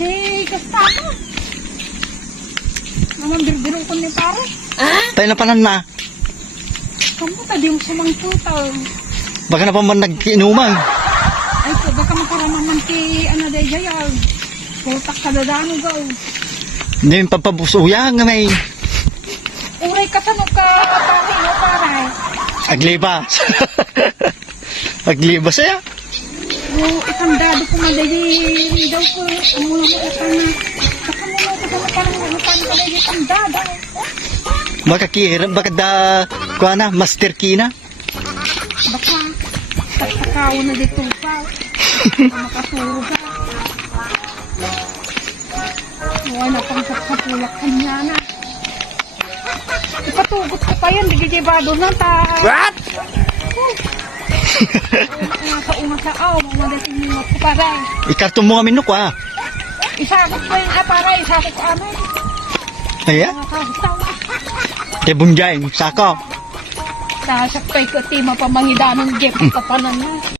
Si kasama. Naman birbirong ko ni pare. Tayo na panan na. Kamu tadi yung sumangkutal. Baka na pa man nag-inuman. Ay po, baka makaramaman si ano day jayal. Putak ka dadano gaw. Hindi yung papabusuya nga may Uray ka sa ka kapati no pare. aglibas. Aglibas ya. Yung itandado ko madayi daw ko. Ang mula mo ito na. Saka mo lang ko parang paano ka dayi itandado. Baka kira, baka da, kuha na, master key na. Baka tatakaw na dito pa. Makaturo ka. Wala pang kapulak kanya na. Ipatugot ko pa yan, digigibado na ta. What? Nakaunga sa aw, mamadating mo ko para. Ikarton mo kami no kwa. Isakot ko yung para, isakot ko amin. Ayan, Nakakitaw. kaya bunjay, sako. Sasakpay ko, ti mapamangidanon, Jeff, kapanan na.